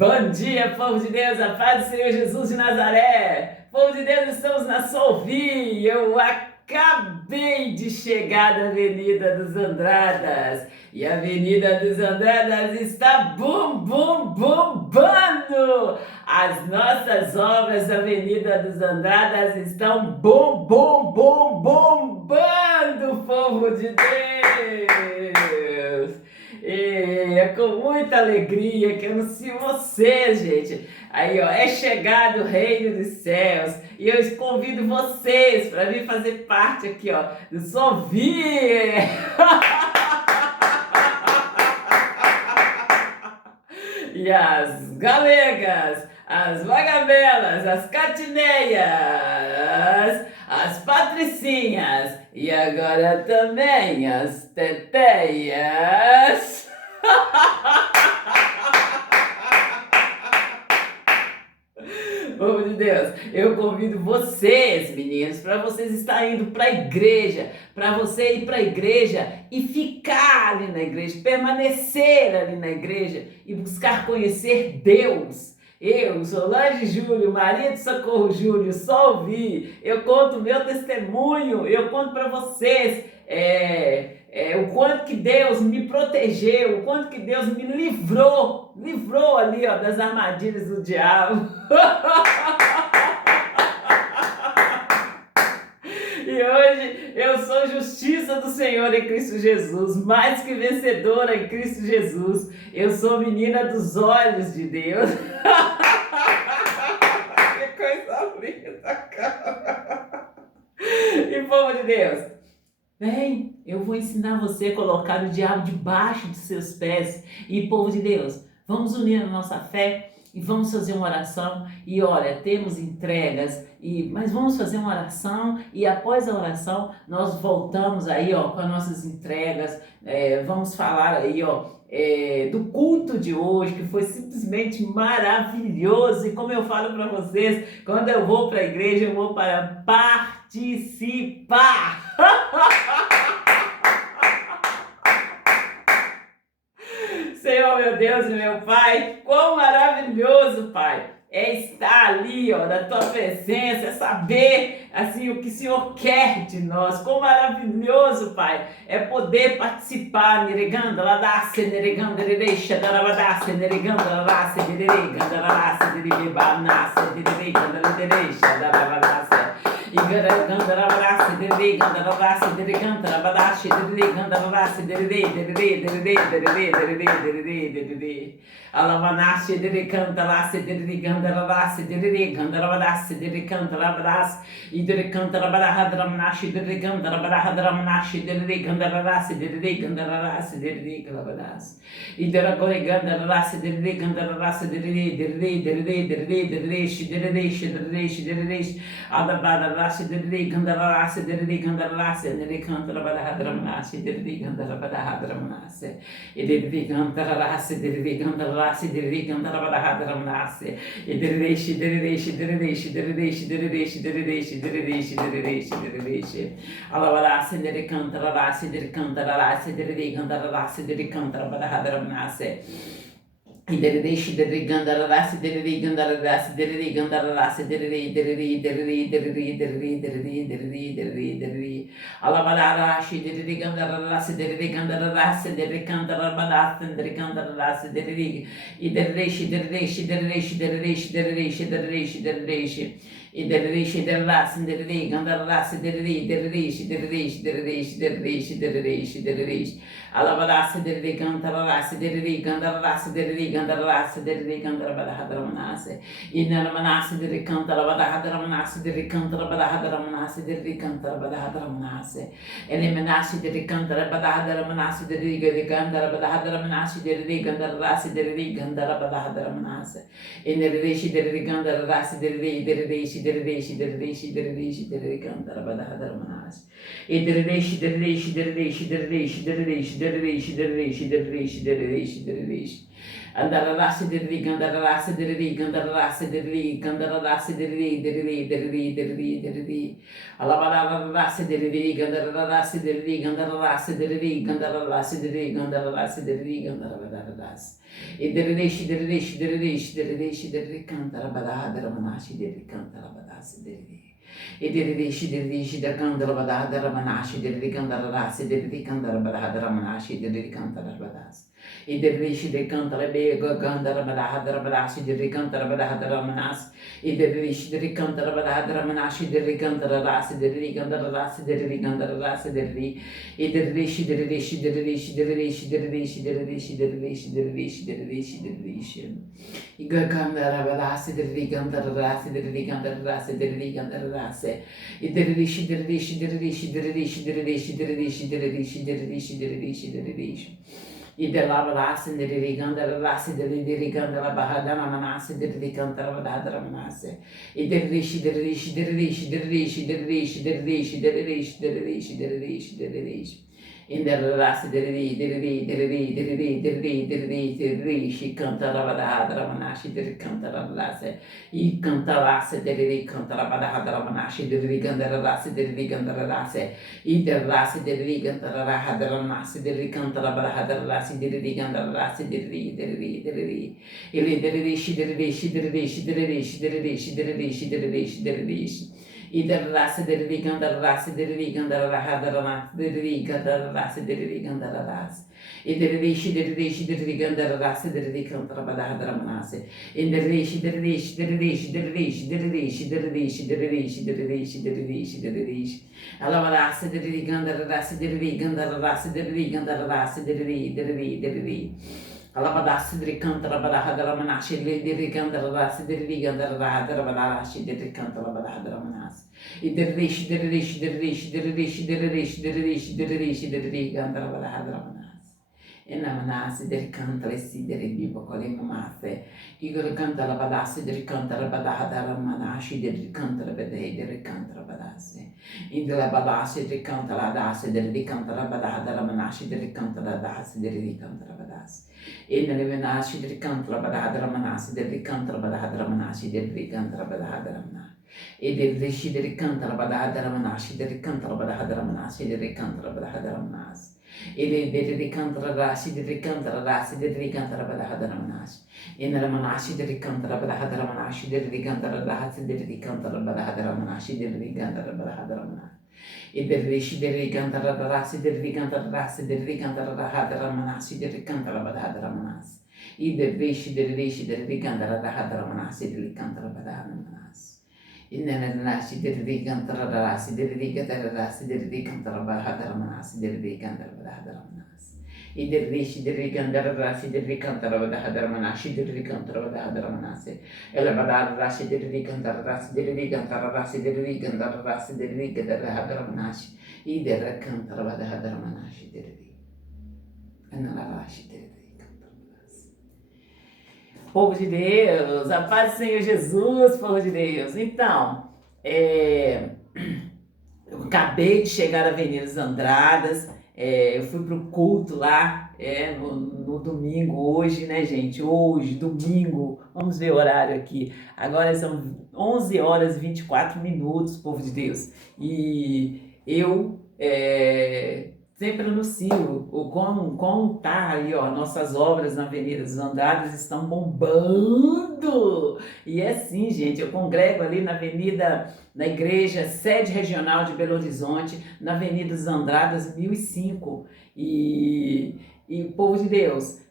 Bom dia, povo de Deus, a paz do Senhor Jesus de Nazaré. Povo de Deus, estamos na Solvi. Eu acabei de chegar da Avenida dos Andradas. E a Avenida dos Andradas está bombando. As nossas obras da Avenida dos Andradas estão bombando, povo de Deus. E é com muita alegria que eu anuncio vocês, gente. Aí, ó, é chegado o reino dos céus. E eu convido vocês para vir fazer parte aqui, ó, do Solvi. E as galegas, as vagabelas, as catineias, as patricinhas e agora também as teteias. Povo de Deus, eu convido vocês, meninos, para vocês estarem indo para a igreja, para você ir para a igreja e ficar ali na igreja, permanecer ali na igreja e buscar conhecer Deus. Eu, Solange Júlio, Maria de Socorro Júlio, só ouvi, eu conto o meu testemunho, eu conto para vocês o quanto que Deus me protegeu, o quanto que Deus me livrou ali, ó, das armadilhas do diabo. E hoje eu sou justiça do Senhor em Cristo Jesus, mais que vencedora em Cristo Jesus. Eu sou menina dos olhos de Deus. Que coisa linda, cara. E povo de Deus, vem, eu vou ensinar você a colocar o diabo debaixo dos seus pés. E povo de Deus, vamos unir a nossa fé e vamos fazer uma oração. E olha, temos entregas, mas vamos fazer uma oração e após a oração nós voltamos aí, ó, com as nossas entregas. Vamos falar aí, ó, do culto de hoje, que foi simplesmente maravilhoso. E como eu falo para vocês, quando eu vou para a igreja, eu vou para participar. Senhor, meu Deus e meu Pai, quão maravilhoso, Pai, é estar ali, ó, na Tua presença, é saber, assim, o que o Senhor quer de nós. Quão maravilhoso, Pai, é poder participar, nereganda, ladasse, nereganda, nereixa, darabadasse, nereganda, ladasse, nereganda, ladasse, nereganda, nereganda, nereixa, darabadasse. E ganda rabasse, dele ganda rabasse, dele ganda rabadache, dele ganda rabasse, dele alamanache, dele canta lasse, dele ganda rabasse, dele ganda rabadasse, dele canta rabadas, e dele canta rabadahadramanache, dele ganda rabadahadramanache, dele ganda rabasse, dele ganda rabasse, dele rabadas, e dele ganda rabasse, dele ganda rabasse, dele Rashi dele Gandarasi dele Gandarasi and the Cantarabadahadramasi dele Gandarabadahadramasi dele Gandarasi dele Gandarasi dele Gandarabadahadramasi dele Alavarasi dele Cantarasi dele Cantarasi dele Gandarasi dele Cantarabadahadramasi e dele deixe dele gandarasi dele gandarasi dele gandarasi dele alabararashi dele gandarasi dele gandarasi dele cantarabadasi dele gandarasi dele e dele deixe e dele derrasi dele gandarasi dele alabarasi dele gandarasi dele gandarasi dele gandarasi dele gandarabadahadramnase e naramanase dele cantarabadahadramnase dele cantarabadahadramnase dele cantarabadahadramnase eliminase dele cantarabadahadramnase dele gandarabadahadramnase dele gandarasi dele gandarabadahadramnase e nele dele gandarasi dele cantarabadahadramnase E dereleixe, dereleixe, dereleixe, dereleixe, dereleixe, dereleixe, dereleixe, dereleixe, dereleixe, dereleixe. Andararasse, dereli, gandararasse, dereli, gandararasse, dereli, gandararasse, dereli, dereli, dereli, dereli, dereli. Alabararasse, dereli, gandararasse, dereli, gandararasse, dereli, gandararasse, dereli, gandararasse, dereli, gandararasse. E dereleixe, dereleixe, dereleixe, dereleixe, dereli, cantarabadá, manashi, dereli, cantarabadasse, dereli. E dereleixe, dereleixe, da candarabadá, manashi, dereli, gandararasse, dereli, cantarabadá, manashi, dereli, cantarabadasse. E derviche de cantara bega gandara badahadara badashi de cantara badahadara manas. E derviche de cantara badahadara manashi de cantara rasi de rigandara rasi de rigandara rasi de ri. E derviche derviche derviche derviche derviche derviche derviche derviche derviche derviche. E gandara badasi de rigandara rasi de rigandara rasi de rigandara rasi. E derviche derviche derviche derviche derviche derviche derviche derviche derviche derviche. E de lavarasse, de rigandarasse, de rigandara bahadana manasse, de rigandara bahadana manasse. E de riche, de riche, de riche, de riche, de riche, de riche, de riche, de riche, de riche, de riche. In der rasse de ri, de ri, de ri, de ri, de ri, de ri, de ri, cantara badahadra manashi, de cantara rasse, e cantarasse, de ri, cantara badahadra manashi, de ri, gandara rasse, de ri, gandara rasse, e der rasse, de ri, gandara rahadra manashi, de ri, cantara badahadra rasse, de ri, gandara rasse, de ri, de ri, de ri, e ri, de rishi, de rishi, de rishi, de rishi, de rishi, de rishi, de rishi, de rishi. E der raça de rigandar raça de rigandar rahadar de rigandar raça de rigandar raça. E der rishi de rishi de rigandar raça de rigandar badahadar manasse. E der rishi de rishi de rishi de rishi de rishi de rishi de rishi de rishi de rishi de rishi. Alava raça de rigandar raça de rigandar raça de rigandar raça de ri de ri de ri. Alabadasse de cantara badahadar manasse de rigandar raça de rigandar rahadar badarashi de cantara badahadar manasse. E de rishi de rishi de rishi de rishi de rishi de rishi de rishi de rigandar badahadar manasse. E na manasse de cantara si de ribibo colema mafe. Igor cantara badasse de cantara badahadar manasse de cantara bedei de cantara badasse. E de la badasse de cantara dasse de cantara badahadar manasse de cantara dasse de cantara badasse. E nelle menasse de cantara badahadar manasse de cantara badahadar manasse de cantara badahadar manasse. E del rishi de cantara badahadar manasse de cantara badahadar manasse de cantara badahadar manasse. E de cantara rasi de cantara rasi de cantara badahadar manasse. E nella manasse de cantara badahadar manasse de cantara rasi de cantara badahadar manasse de cantara badahadar manasse. E del rishi de cantara rasi de cantara rasi de cantara badahadar manasse de cantara badahadar manasse. E del rishi de cantara badahadar manasse de cantara badahadar manasse. E nella nasce de cantara rasi de cantara rasi de cantara badahadar manasse de cantara badahadar manasse. E del rishi de cantara rasi de cantara badahadar manasse de cantara badahadar manasse. E la badahadar rasi de cantara rasi de cantara rasi de cantara rasi de cantara badahadar manasse. E del cantara badahadar manasse de e nella rasi de Povo de Deus, a paz do Senhor Jesus, povo de Deus. Então, eu acabei de chegar da Avenida dos Andradas, eu fui pro culto lá no domingo, hoje, né, gente? Hoje, domingo, vamos ver o horário aqui. Agora são 11 horas e 24 minutos, povo de Deus. E eu sempre anuncio como tá aí, ó, nossas obras na Avenida dos Andradas estão bombando. E é assim, gente, eu congrego ali na igreja sede regional de Belo Horizonte, na Avenida dos Andradas 1005. E povo de Deus,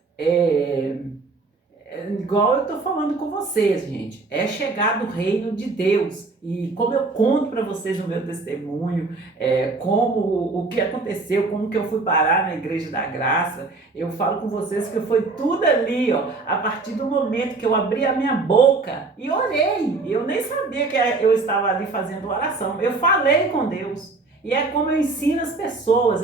igual eu tô falando com vocês, gente, é chegado o reino de Deus. E como eu conto para vocês no meu testemunho, como o que aconteceu, como que eu fui parar na Igreja da Graça, eu falo com vocês que foi tudo ali, ó, a partir do momento que eu abri a minha boca e orei. Eu nem sabia que eu estava ali fazendo oração, eu falei com Deus. E é como eu ensino as pessoas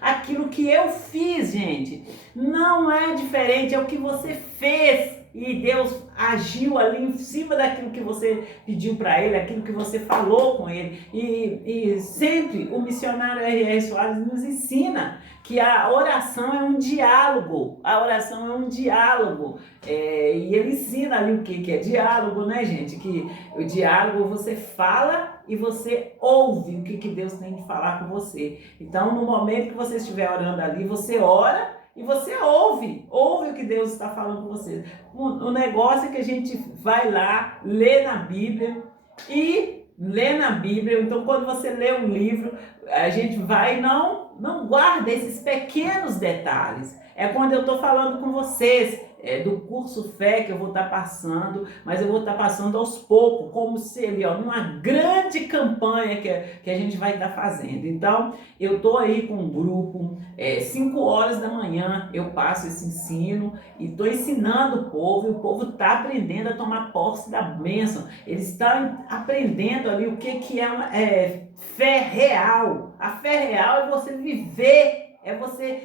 aquilo que eu fiz, gente. Não é diferente, é o que você fez. e Deus agiu ali em cima daquilo que você pediu para ele, aquilo que você falou com ele. E sempre o missionário R.R. Soares nos ensina que a oração é um diálogo. A oração é um diálogo. E ele ensina ali o que é diálogo, né, gente? Que o diálogo você fala e você ouve o que Deus tem de falar com você. Então, no momento que você estiver orando ali, você ora e você ouve o que Deus está falando com você. O negócio é que a gente vai lá, lê na Bíblia e lê na Bíblia. Então, quando você lê um livro, a gente vai e não guarda esses pequenos detalhes. É quando eu estou falando com vocês, do curso Fé que eu vou estar passando, mas eu vou estar passando aos poucos, como se ele, numa grande campanha que a gente vai estar fazendo. Então, eu estou aí com um grupo, 5 horas da manhã eu passo esse ensino e estou ensinando o povo, e o povo está aprendendo a tomar posse da bênção. Eles estão aprendendo ali o que é fé real. A fé real é você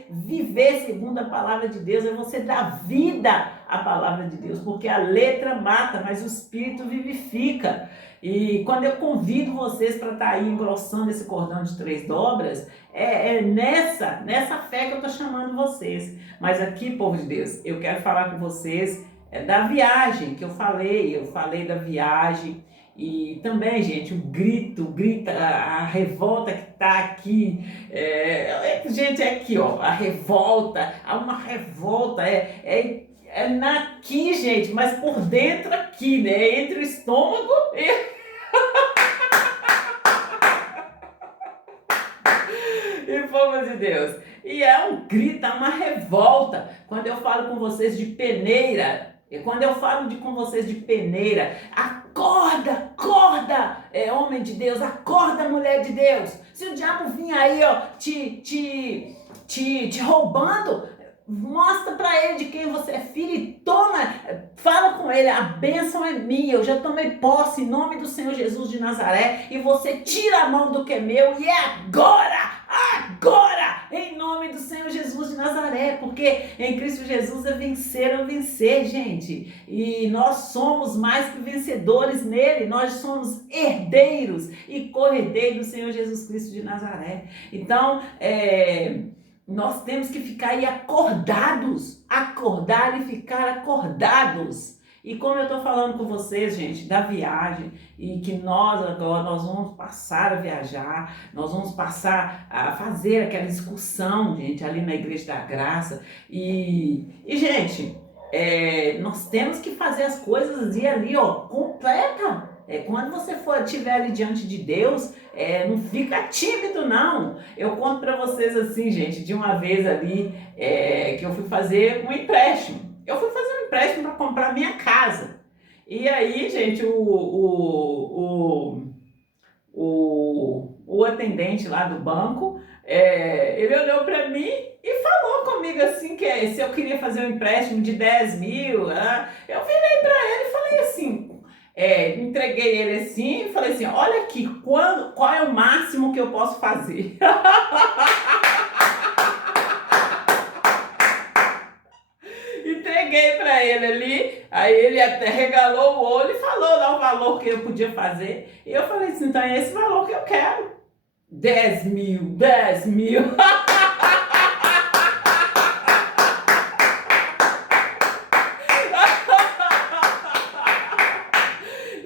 viver segundo a palavra de Deus, é você dar vida à palavra de Deus, porque a letra mata, mas o Espírito vivifica. E quando eu convido vocês para estar aí engrossando esse cordão de 3 dobras, é nessa fé que eu estou chamando vocês. Mas aqui, povo de Deus, eu quero falar com vocês da viagem que eu falei da viagem. E também, gente, o grito, a revolta que está aqui, gente, é aqui, a revolta, há uma revolta, aqui, gente, mas por dentro aqui, né, entre o estômago e povo de Deus. E é um grito, é uma revolta. Quando eu falo com vocês de peneira, acorda, homem de Deus, acorda, mulher de Deus. Se o diabo vir aí, te roubando, mostra para ele de quem você é filho e toma, fala com ele, a bênção é minha, eu já tomei posse em nome do Senhor Jesus de Nazaré, e você tira a mão do que é meu, e é agora, em nome do Senhor Jesus de Nazaré, porque em Cristo Jesus é vencer, gente, e nós somos mais que vencedores nele, nós somos herdeiros e co-herdeiros do Senhor Jesus Cristo de Nazaré. Então, nós temos que ficar aí acordados, acordar e ficar acordados. E como eu estou falando com vocês, gente, da viagem, e que nós agora vamos passar a viajar, nós vamos passar a fazer aquela excursão, gente, ali na Igreja da Graça. E gente, nós temos que fazer as coisas ali, completa. Quando você estiver ali diante de Deus, não fica tímido, não. Eu conto para vocês assim, gente, de uma vez ali, que eu fui fazer um empréstimo. Eu fui fazer um empréstimo para comprar minha casa. E aí, gente, o atendente lá do banco, ele olhou para mim e falou comigo assim, que se eu queria fazer um empréstimo de 10 mil, eu virei para ele e falei assim, entreguei ele assim e falei assim, olha aqui, qual é o máximo que eu posso fazer? Entreguei para ele ali, aí ele até regalou o olho e falou lá o valor que eu podia fazer. E eu falei assim, então é esse valor que eu quero. 10 mil.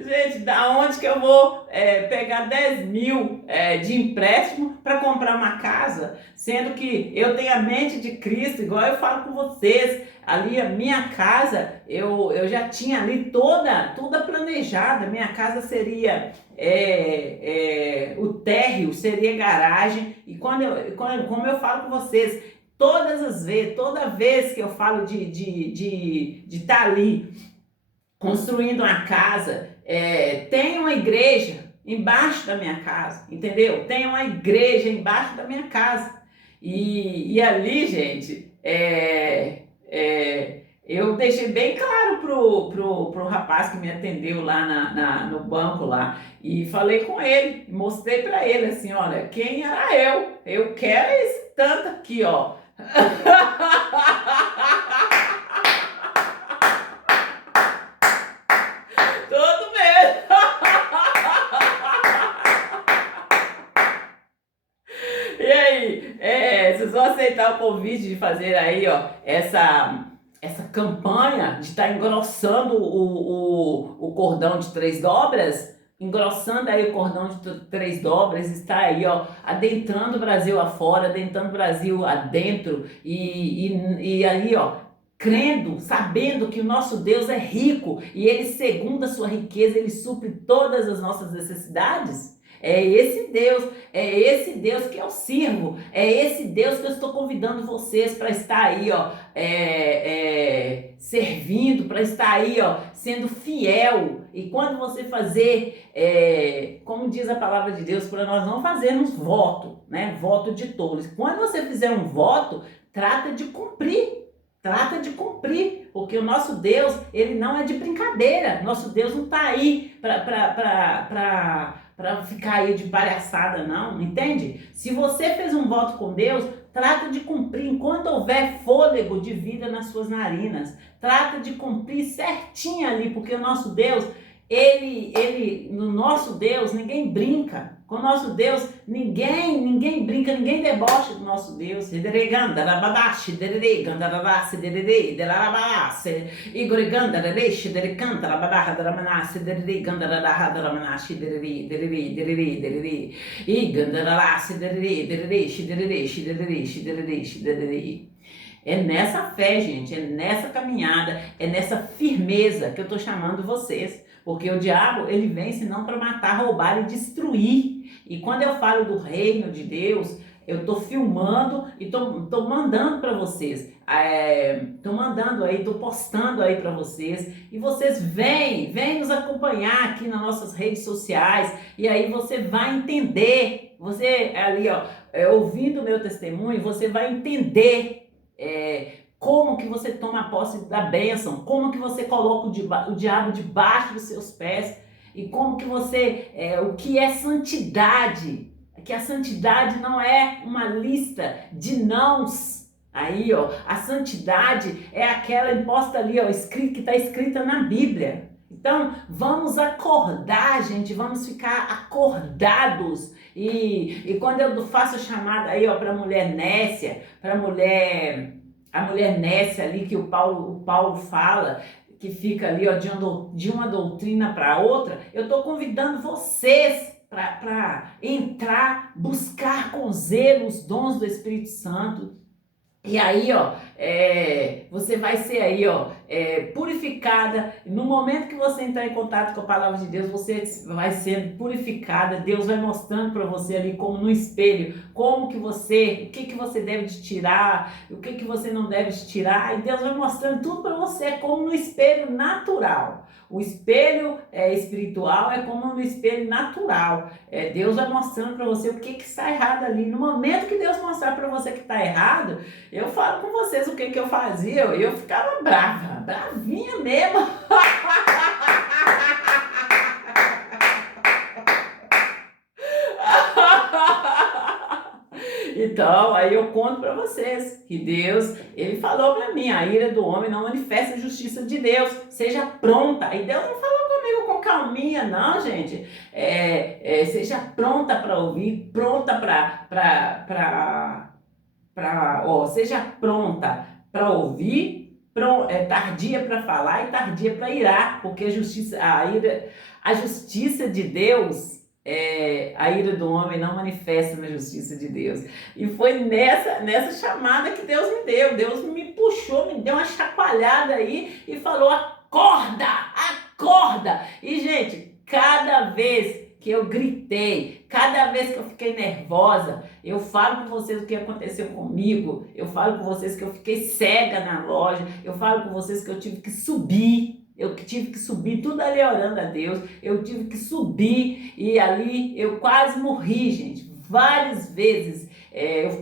Gente, da onde que eu vou pegar 10 mil de empréstimo para comprar uma casa? Sendo que eu tenho a mente de Cristo, igual eu falo com vocês. Ali a minha casa, eu já tinha ali toda planejada. Minha casa seria, o térreo seria garagem. E como eu falo com vocês, toda vez que eu falo de estar ali construindo uma casa, tem uma igreja embaixo da minha casa, entendeu? Tem uma igreja embaixo da minha casa. E ali, gente, eu deixei bem claro pro rapaz que me atendeu lá no banco lá, e falei com ele, mostrei para ele assim, olha, quem era eu quero esse tanto aqui, ó. dar o convite de fazer aí, ó, essa campanha de estar engrossando o cordão de 3 dobras, engrossando aí o cordão de 3 dobras, está aí, ó, adentrando o Brasil afora, adentrando o Brasil adentro e aí, ó, crendo, sabendo que o nosso Deus é rico e Ele, segundo a sua riqueza, Ele supre todas as nossas necessidades. É esse Deus que eu sirvo, é esse Deus que eu estou convidando vocês para estar aí, ó, servindo, para estar aí, ó, sendo fiel. E quando você fazer, como diz a palavra de Deus, para nós não fazermos voto, né? Voto de tolos. Quando você fizer um voto, trata de cumprir. Trata de cumprir, porque o nosso Deus, ele não é de brincadeira. Nosso Deus não está aí para ficar aí de palhaçada, não, entende? Se você fez um voto com Deus, trata de cumprir enquanto houver fôlego de vida nas suas narinas. Trata de cumprir certinho ali, porque o nosso Deus, no nosso Deus, ninguém brinca. Com o nosso Deus, ninguém brinca, ninguém debocha do nosso Deus. É nessa fé, gente, é nessa caminhada, é nessa firmeza que eu estou chamando vocês. Porque o diabo, ele vem senão para matar, roubar e destruir. E quando eu falo do reino de Deus, eu estou filmando e estou mandando para vocês. Estou mandando aí, estou postando aí para vocês. E vocês vêm nos acompanhar aqui nas nossas redes sociais. E aí você vai entender. Você ali, ó, ouvindo o meu testemunho, você vai entender como que você toma posse da bênção, como que você coloca o diabo debaixo dos seus pés e como que você, o que é santidade, que a santidade não é uma lista de nãos. Aí, ó, a santidade é aquela imposta ali, ó, que está escrita na Bíblia. Então, vamos acordar, gente, vamos ficar acordados. E quando eu faço a chamada aí, ó, para a mulher nécia, a mulher nécia ali que o Paulo fala, que fica ali, ó, de uma doutrina para outra, eu estou convidando vocês para entrar, buscar com zelo os dons do Espírito Santo. E aí, ó, você vai ser aí, ó, purificada. No momento que você entrar em contato com a palavra de Deus, você vai sendo purificada. Deus vai mostrando para você ali, como no espelho, o que você deve tirar, o que você não deve tirar. E Deus vai mostrando tudo para você, como no espelho natural. O espelho espiritual é como no espelho natural. Deus vai mostrando para você o que está errado ali. No momento que Deus mostrar para você que está errado, eu falo com vocês o que eu fazia. Eu ficava brava, bravinha mesmo. Então, aí eu conto para vocês que Deus, ele falou para mim, a ira do homem não manifesta a justiça de Deus, seja pronta. E Deus não falou comigo com calminha, não, gente. Seja pronta para ouvir, pronta seja pronta para ouvir, tardia para falar e tardia para irar, porque a justiça de Deus, a ira do homem não manifesta na justiça de Deus. E foi nessa chamada que Deus me deu. Deus me puxou, me deu uma chacoalhada aí e falou: acorda, acorda. E, gente, cada vez que eu gritei, cada vez que eu fiquei nervosa, eu falo com vocês o que aconteceu comigo, eu falo com vocês que eu fiquei cega na loja, eu falo com vocês que eu tive que subir, tudo ali orando a Deus, eu tive que subir e ali eu quase morri, gente, várias vezes,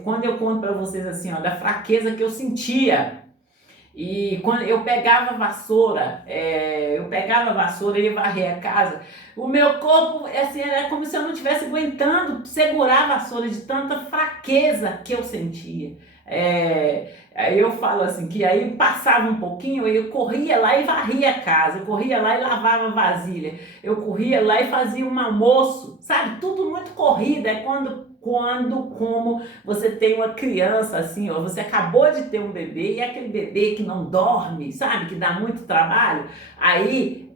quando eu conto para vocês assim, ó, da fraqueza que eu sentia. E quando eu pegava a vassoura, e ia varrer a casa, o meu corpo, assim, era como se eu não estivesse aguentando segurar a vassoura de tanta fraqueza que eu sentia. Aí eu falo assim, que aí passava um pouquinho, eu corria lá e varria a casa, eu corria lá e lavava a vasilha, eu corria lá e fazia um almoço, sabe? Tudo muito corrido, quando como você tem uma criança assim, ó, você acabou de ter um bebê e aquele bebê que não dorme, sabe, que dá muito trabalho. Aí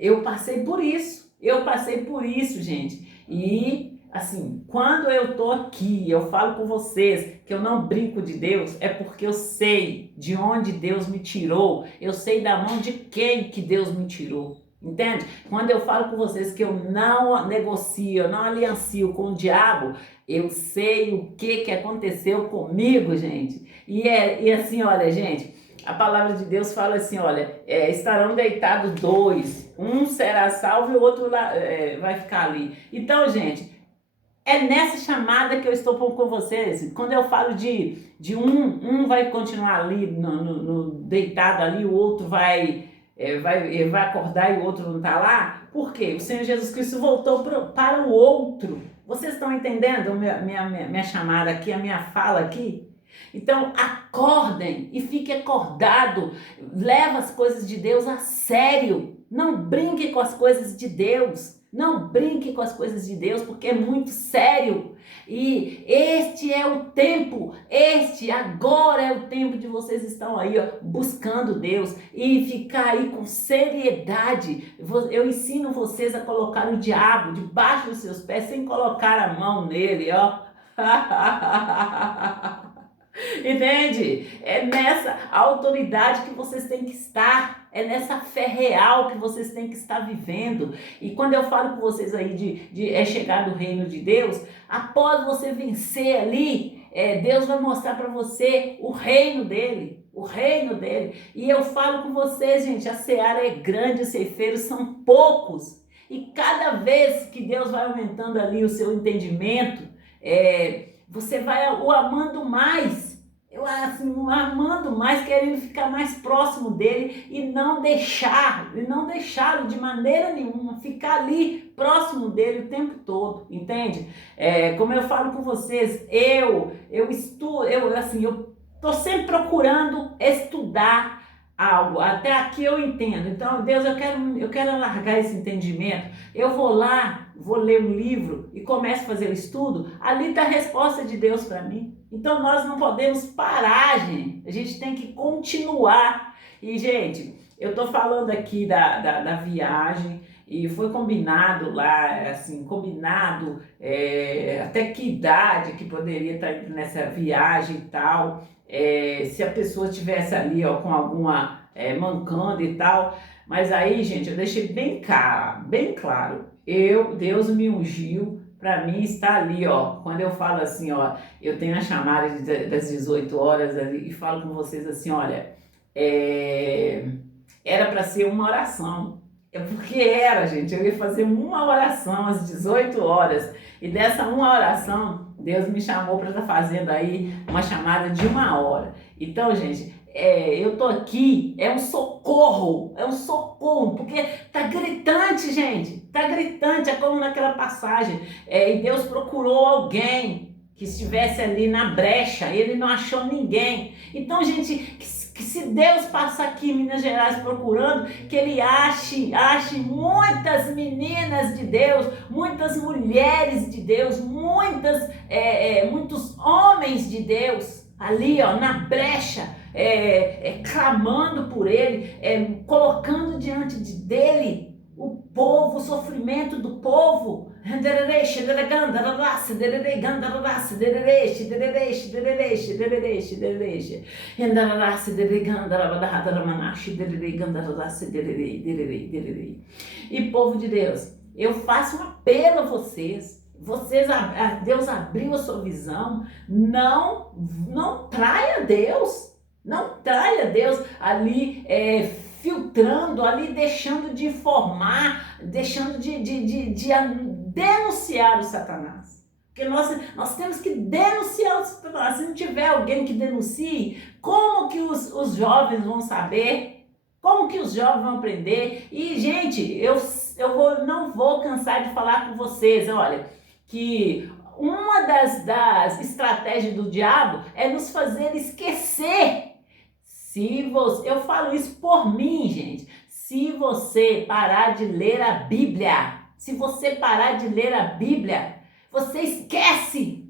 eu passei por isso, gente. E assim, quando eu tô aqui, eu falo com vocês que eu não brinco de Deus, é porque eu sei de onde Deus me tirou, eu sei da mão de quem que Deus me tirou. Entende? Quando eu falo com vocês que eu não negocio, eu não aliancio com o diabo, eu sei o que aconteceu comigo, gente. E assim, olha, gente, a palavra de Deus fala assim, olha, estarão deitados dois, um será salvo e o outro vai ficar ali. Então, gente, é nessa chamada que eu estou com vocês. Quando eu falo de um vai continuar ali deitado ali, o outro vai acordar e o outro não está lá. Por quê? O Senhor Jesus Cristo voltou para o outro. Vocês estão entendendo minha chamada aqui, a minha fala aqui? Então acordem e fique acordado. Leva as coisas de Deus a sério. Não brinque com as coisas de Deus. Não brinque com as coisas de Deus, porque é muito sério. E este é o tempo, agora é o tempo de vocês estão aí, ó, buscando Deus e ficar aí com seriedade. Eu ensino vocês a colocar o diabo debaixo dos seus pés, sem colocar a mão nele, ó. Entende? É nessa autoridade que vocês têm que estar, é nessa fé real que vocês têm que estar vivendo. E quando eu falo com vocês aí de chegar do reino de Deus, após você vencer ali, Deus vai mostrar para você o reino dele. O reino dele. E eu falo com vocês, gente, a seara é grande, os ceifeiros são poucos. E cada vez que Deus vai aumentando ali o seu entendimento, você vai o amando mais. O amando mais, querendo ficar mais próximo dele e não deixá-lo de maneira nenhuma, ficar ali próximo dele o tempo todo, entende? Como eu falo com vocês, eu estou sempre procurando estudar algo, até aqui eu entendo. Então, Deus, eu quero alargar esse entendimento. Eu vou lá, vou ler um livro e começo a fazer o estudo. Ali está a resposta de Deus para mim. Então, nós não podemos parar, gente. A gente tem que continuar. E, gente, eu estou falando aqui da viagem e foi combinado lá, assim, até que idade que poderia estar indo nessa viagem e tal. Se a pessoa estivesse ali, ó, com alguma mancando e tal. Mas aí, gente, eu deixei bem claro. Deus me ungiu para mim estar ali, ó. Quando eu falo assim, ó, eu tenho a chamada das 18 horas ali e falo com vocês assim, olha, era para ser uma oração. Porque gente, eu ia fazer uma oração às 18 horas. E dessa uma oração, Deus me chamou para estar fazendo aí uma chamada de 1 hora. Então, gente, eu tô aqui, é um socorro, porque tá gritante, gente, tá gritante, é como naquela passagem, e Deus procurou alguém que estivesse ali na brecha, ele não achou ninguém. Então, gente, que se Deus passar aqui em Minas Gerais procurando, que ele ache muitas meninas de Deus, muitas mulheres de Deus, muitos homens de Deus ali, ó, na brecha, clamando por ele, colocando diante dele o povo, o sofrimento do povo. E povo de Deus, eu faço um apelo a vocês. Deus abriu a sua visão. Não traia Deus. Não traia Deus ali filtrando, ali deixando de informar, deixando de denunciar o Satanás. Porque nós temos que denunciar o Satanás. Se não tiver alguém que denuncie, como que os jovens vão saber? Como que os jovens vão aprender? E, gente, não vou cansar de falar com vocês, olha, que uma das estratégias do diabo é nos fazer esquecer. Eu falo isso por mim, gente. Se você parar de ler a Bíblia, você esquece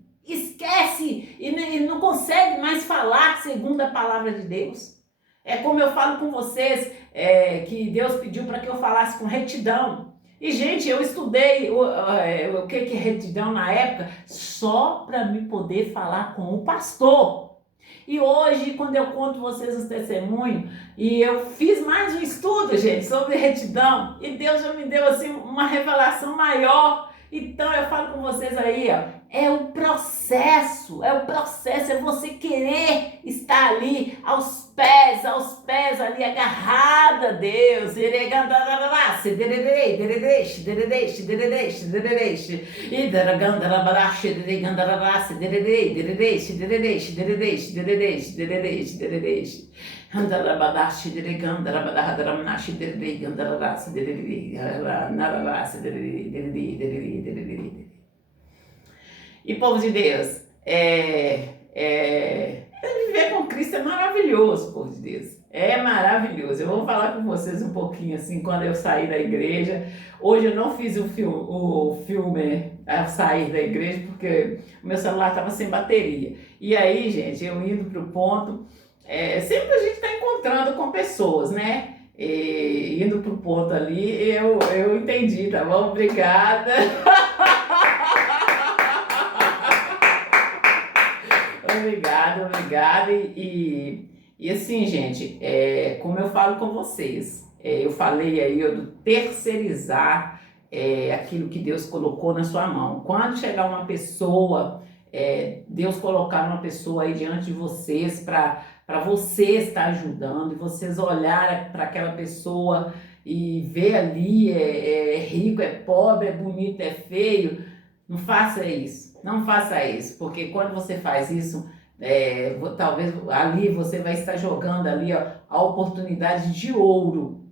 e não consegue mais falar segundo a palavra de Deus. É como eu falo com vocês, que Deus pediu para que eu falasse com retidão. E, gente, eu estudei o que é retidão na época só para me poder falar com o pastor. E hoje, quando eu conto vocês os testemunhos, e eu fiz mais um estudo, gente, sobre retidão, e Deus já me deu, assim, uma revelação maior. Então, eu falo com vocês aí, ó, é o processo, é você querer estar ali aos pés ali, agarrada a Deus. E povo de Deus, viver com Cristo é maravilhoso, povo de Deus. É maravilhoso. Eu vou falar com vocês um pouquinho assim, quando eu saí da igreja. Hoje eu não fiz o filme a sair da igreja, porque o meu celular estava sem bateria. E aí, gente, eu indo para o ponto, sempre a gente está encontrando com pessoas, né? E indo para o ponto ali, eu entendi, tá bom? Obrigada. Obrigada. E assim, gente, como eu falo com vocês, eu falei aí do terceirizar aquilo que Deus colocou na sua mão. Quando chegar uma pessoa, Deus colocar uma pessoa aí diante de vocês para você estar ajudando, e vocês olharem para aquela pessoa e ver ali, é rico, é pobre, é bonito, é feio, não faça isso. Não faça isso, porque quando você faz isso, talvez ali você vai estar jogando ali, ó, a oportunidade de ouro,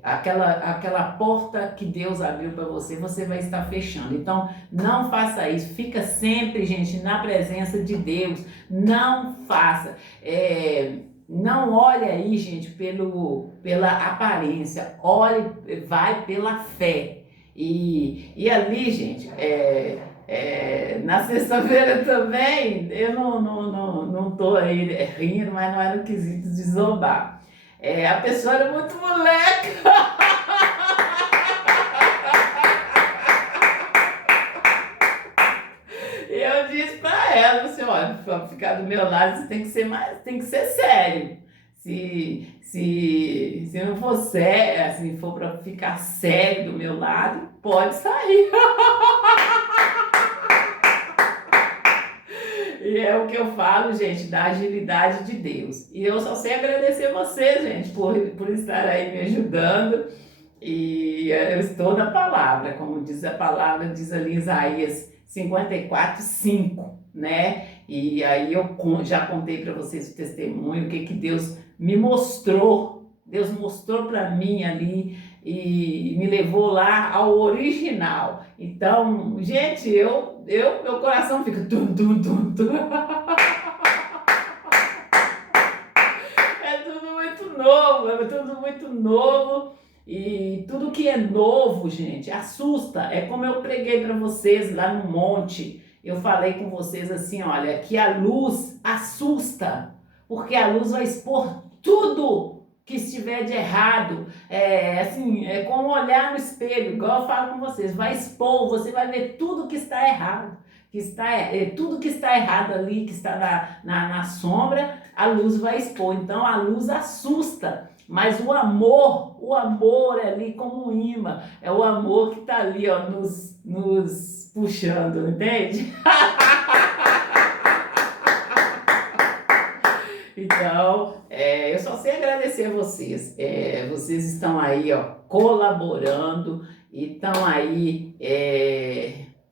aquela porta que Deus abriu para você, você vai estar fechando. Então, não faça isso. Fica sempre, gente, na presença de Deus. Não faça. Não olhe aí, gente, pela aparência. Olhe, vai pela fé. E ali, gente, na sexta-feira também, eu não tô aí rindo, mas não é no quesito de zombar. A pessoa era muito moleca. E eu disse pra ela, assim, olha, pra ficar do meu lado, você tem que ser sério. Se não for sério, se for para ficar sério do meu lado, pode sair. E é o que eu falo, gente, da agilidade de Deus. E eu só sei agradecer você, gente, por estar aí me ajudando. E eu estou na palavra, como diz a palavra, diz ali em Isaías 54:5, né? E aí eu já contei para vocês o testemunho, o que Deus me mostrou. Deus mostrou para mim ali e me levou lá ao original. Então, gente, meu coração fica tum, tum, tum, tum. É tudo muito novo. E tudo que é novo, gente, assusta. É como eu preguei para vocês lá no monte. Eu falei com vocês assim, olha, que a luz assusta, porque a luz vai expor tudo que estiver de errado. É como olhar no espelho, igual eu falo com vocês, vai expor, você vai ver tudo que está errado. Tudo que está errado ali, que está na sombra, a luz vai expor. Então a luz assusta. Mas o amor é ali como um imã, é o amor que está ali, ó, nos puxando, entende? Então, eu só sei agradecer a vocês. Vocês estão aí, ó, colaborando e estão aí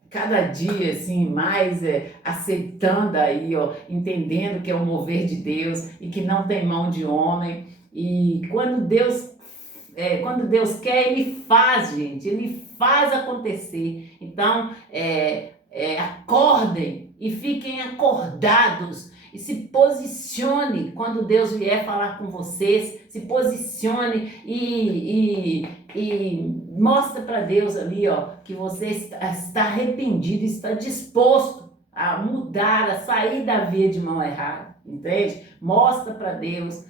cada dia assim mais aceitando aí, ó, entendendo que é o mover de Deus e que não tem mão de homem. E quando Deus quer, Ele faz, gente, Ele faz acontecer. Então, acordem e fiquem acordados e se posicione quando Deus vier falar com vocês, se posicione e mostra para Deus ali, ó, que você está arrependido, está disposto a mudar, a sair da via de mão errada, entende? Mostra para Deus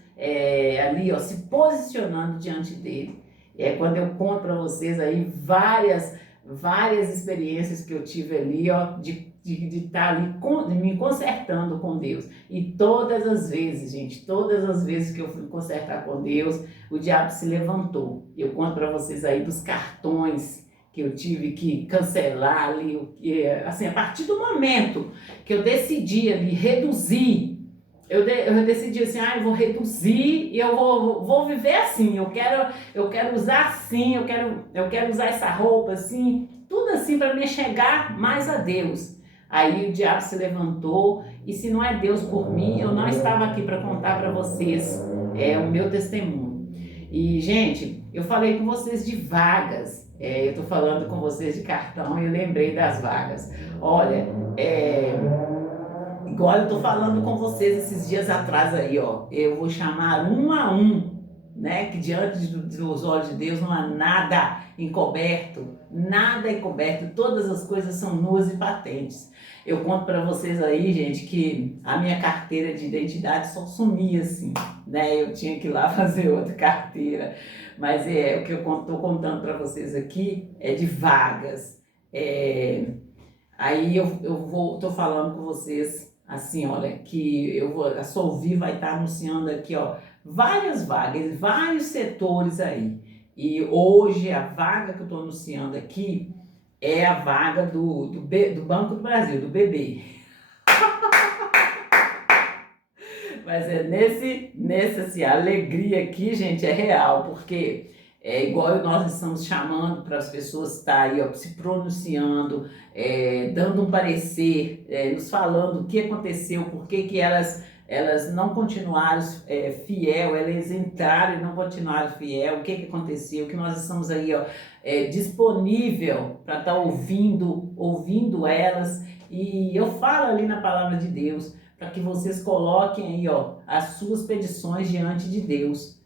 ali, ó, se posicionando diante dele. Quando eu conto para vocês aí várias experiências que eu tive ali, ó, de estar ali me consertando com Deus. E todas as vezes, gente, todas as vezes que eu fui consertar com Deus, o diabo se levantou. Eu conto para vocês aí dos cartões que eu tive que cancelar ali, assim, a partir do momento que eu decidi ali reduzir, eu decidi assim, eu vou reduzir e eu vou viver assim, eu quero usar assim, eu quero usar essa roupa assim, tudo assim para me chegar mais a Deus. Aí o diabo se levantou e se não é Deus por mim, eu não estava aqui para contar para vocês o meu testemunho. E, gente, eu falei com vocês de vagas, eu estou falando com vocês de cartão e eu lembrei das vagas. Olha, igual eu tô falando com vocês esses dias atrás aí, ó, eu vou chamar um a um, né, que diante dos olhos de Deus não há nada encoberto, todas as coisas são nuas e patentes. Eu conto para vocês aí, gente, que a minha carteira de identidade só sumia assim, né, eu tinha que ir lá fazer outra carteira, mas o que eu tô contando para vocês aqui é de vagas, aí tô falando com vocês assim, olha, que a Solvi vai estar anunciando aqui, ó, várias vagas, vários setores aí. E hoje a vaga que eu estou anunciando aqui é a vaga do Banco do Brasil, do BB. Mas nesse assim, a alegria aqui, gente, é real, porque igual nós estamos chamando para as pessoas estar aí, ó, se pronunciando, dando um parecer, nos falando o que aconteceu, por que elas não continuaram fiel, elas entraram e não continuaram fiel, o que aconteceu, que nós estamos aí, ó, disponível para estar ouvindo elas, e eu falo ali na palavra de Deus, para que vocês coloquem aí, ó, as suas petições diante de Deus.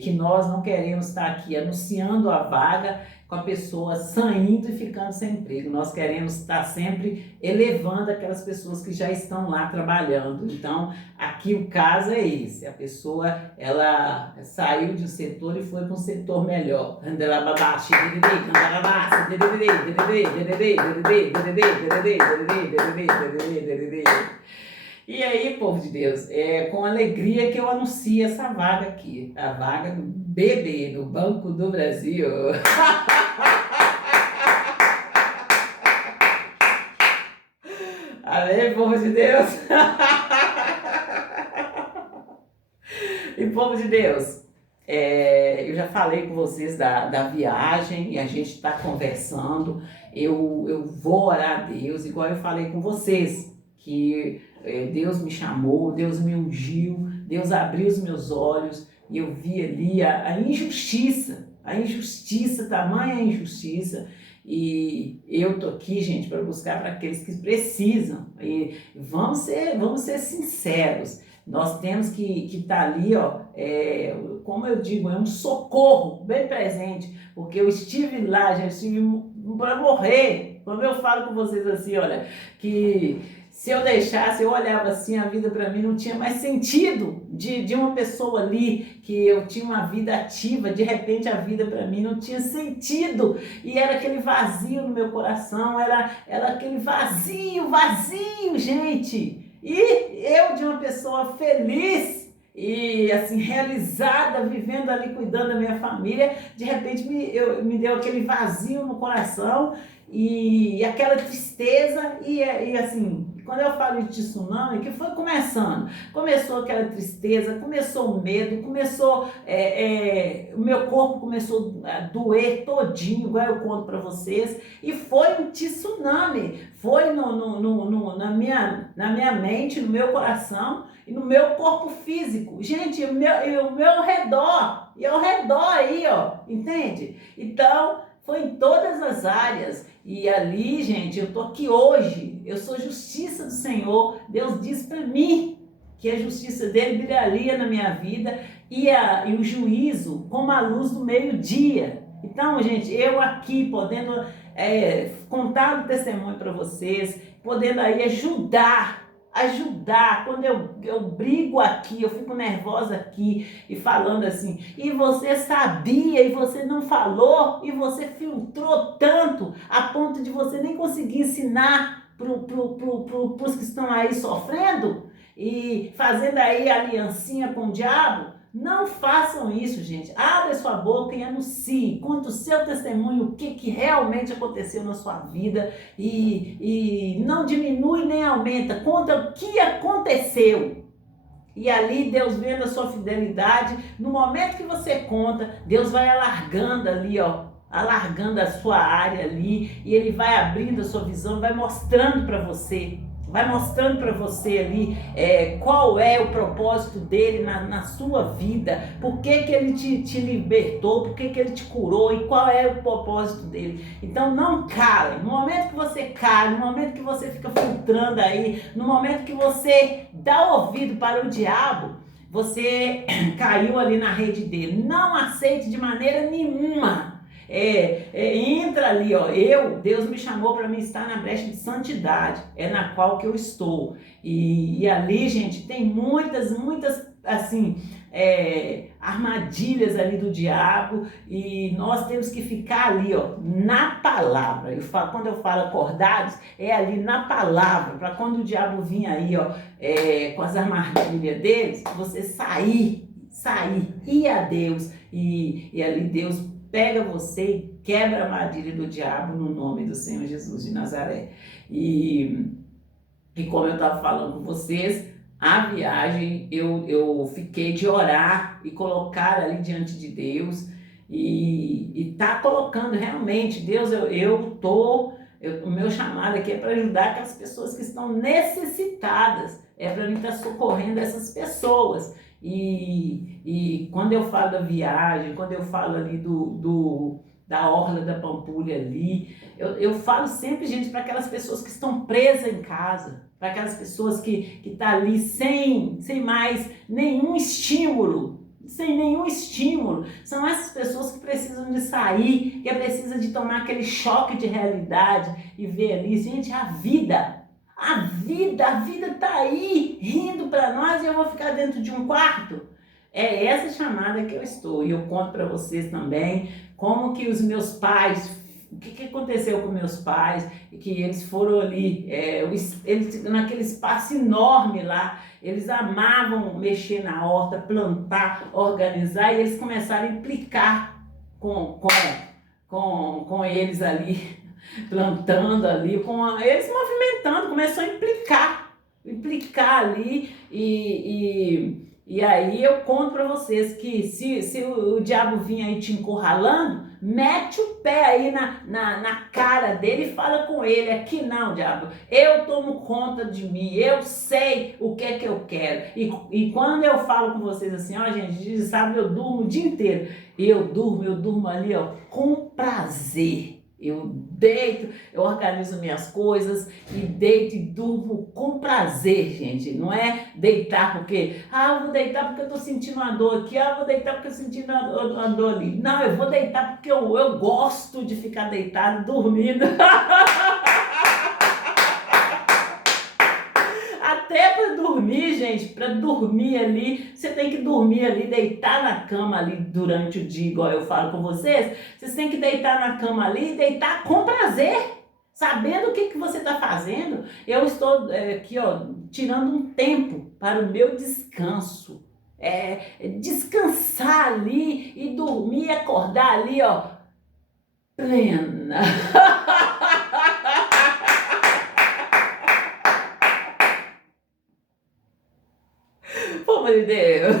Que nós não queremos estar aqui anunciando a vaga com a pessoa saindo e ficando sem emprego. Nós queremos estar sempre elevando aquelas pessoas que já estão lá trabalhando. Então, aqui o caso é esse. A pessoa, ela saiu de um setor e foi para um setor melhor. E aí, povo de Deus, é com alegria que eu anuncio essa vaga aqui, a vaga do BB, do Banco do Brasil. Amém, povo de Deus? E povo de Deus, eu já falei com vocês da viagem e a gente está conversando, eu vou orar a Deus, igual eu falei com vocês, que Deus me chamou, Deus me ungiu, Deus abriu os meus olhos e eu vi ali a injustiça, tamanha injustiça, e eu tô aqui, gente, para buscar para aqueles que precisam, e vamos ser sinceros, nós temos que estar ali, ó, como eu digo, é um socorro bem presente, porque eu estive lá, já estive para morrer, como eu falo com vocês assim, olha, que se eu deixasse, eu olhava assim, a vida para mim não tinha mais sentido de uma pessoa ali, que eu tinha uma vida ativa, de repente a vida para mim não tinha sentido, e era aquele vazio no meu coração, era aquele vazio, gente, e eu de uma pessoa feliz, e assim, realizada, vivendo ali, cuidando da minha família, de repente me deu aquele vazio no coração, e aquela tristeza, e assim, quando eu falo de tsunami, que foi começando, começou aquela tristeza, começou o medo, começou, o meu corpo começou a doer todinho, igual eu conto para vocês, e foi um tsunami, foi na minha mente, no meu coração e no meu corpo físico, gente, o meu redor, e ao redor aí, ó, entende? Então, foi em todas as áreas, e ali, gente, eu tô aqui hoje, eu sou justiça do Senhor. Deus diz para mim que a justiça dele brilharia na minha vida e o juízo como a luz do meio-dia. Então, gente, eu aqui podendo contar o testemunho para vocês, podendo aí ajudar. Quando eu brigo aqui, eu fico nervosa aqui e falando assim, e você sabia e você não falou, e você filtrou tanto a ponto de você nem conseguir ensinar pros que estão aí sofrendo e fazendo aí aliancinha com o diabo. Não façam isso, gente. Abre sua boca e anuncie. Conta o seu testemunho, o que realmente aconteceu na sua vida e não diminui nem aumenta. Conta o que aconteceu. E ali Deus vendo a sua fidelidade, no momento que você conta, Deus vai alargando ali, alargando a sua área ali, e Ele vai abrindo a sua visão, vai mostrando para você. Vai mostrando para você ali qual é o propósito dele na sua vida, por que ele te libertou, por que ele te curou e qual é o propósito dele. Então não cale, no momento que você cala, no momento que você fica filtrando aí, no momento que você dá ouvido para o diabo, você caiu ali na rede dele. Não aceite de maneira nenhuma. Entra ali, Deus me chamou para mim estar na brecha de santidade, é na qual que eu estou, e ali, gente, tem muitas assim, armadilhas ali do diabo, e nós temos que ficar ali, na palavra. Quando eu falo acordados, é ali na palavra, para quando o diabo vir aí, com as armadilhas deles, você sair, ir a Deus, e ali Deus pega você e quebra a armadilha do diabo no nome do Senhor Jesus de Nazaré. E como eu estava falando com vocês, a viagem eu fiquei de orar e colocar ali diante de Deus e tá colocando realmente, Deus, o meu chamado aqui é para ajudar aquelas pessoas que estão necessitadas, para mim estar socorrendo essas pessoas. E quando eu falo da viagem, quando eu falo ali da orla da Pampulha ali, eu falo sempre, gente, para aquelas pessoas que estão presas em casa, para aquelas pessoas que estão ali sem mais nenhum estímulo, são essas pessoas que precisam de sair, que precisam de tomar aquele choque de realidade e ver ali, gente, a vida tá aí rindo para nós e eu vou ficar dentro de um quarto. É essa chamada que eu estou, e eu conto para vocês também como que os meus pais, o que aconteceu com meus pais, que eles foram ali, eles naquele espaço enorme lá, eles amavam mexer na horta, plantar, organizar, e eles começaram a implicar com eles ali, plantando ali, eles movimentando, começou a implicar ali, e aí eu conto para vocês que se o diabo vir aí te encurralando, mete o pé aí na cara dele e fala com ele, aqui não, diabo, eu tomo conta de mim, eu sei o que é que eu quero. E quando eu falo com vocês assim, gente, sabe, eu durmo o dia inteiro, eu durmo ali, com prazer. Eu deito, eu organizo minhas coisas e deito e durmo com prazer, gente. Não é deitar porque, eu vou deitar porque eu tô sentindo uma dor aqui, eu vou deitar porque eu tô sentindo uma dor ali. Não, eu vou deitar porque eu gosto de ficar deitado, dormindo. Até para dormir, gente, para dormir ali, você tem que dormir ali, deitar na cama ali durante o dia, igual eu falo com vocês. Vocês têm que deitar na cama ali e deitar com prazer, sabendo o que você está fazendo. Eu estou aqui, tirando um tempo para o meu descanso. Descansar ali e dormir, acordar ali, plena. Povo de Deus.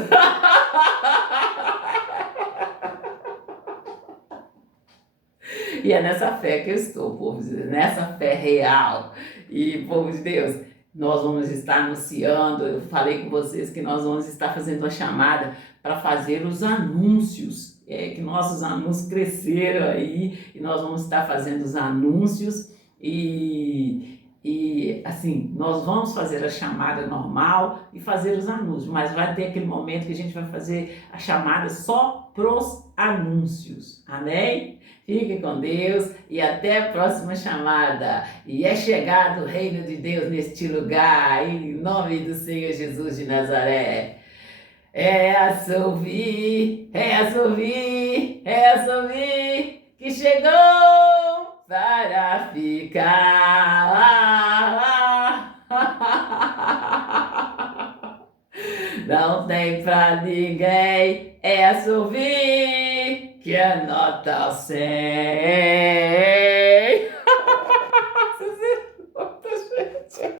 E é nessa fé que eu estou, povo de Deus, nessa fé real. E, povo de Deus, nós vamos estar anunciando, eu falei com vocês que nós vamos estar fazendo uma chamada para fazer os anúncios, que nossos anúncios cresceram aí, e nós vamos estar fazendo os anúncios, e E assim, nós vamos fazer a chamada normal e fazer os anúncios, mas vai ter aquele momento que a gente vai fazer a chamada só pros anúncios. Amém? Fique com Deus e até a próxima chamada. E é chegado o reino de Deus neste lugar, em nome do Senhor Jesus de Nazaré. É assovir, é assovir, é assovir, que chegou para ficar. Não tem pra ninguém, é assovir, que é nota 100.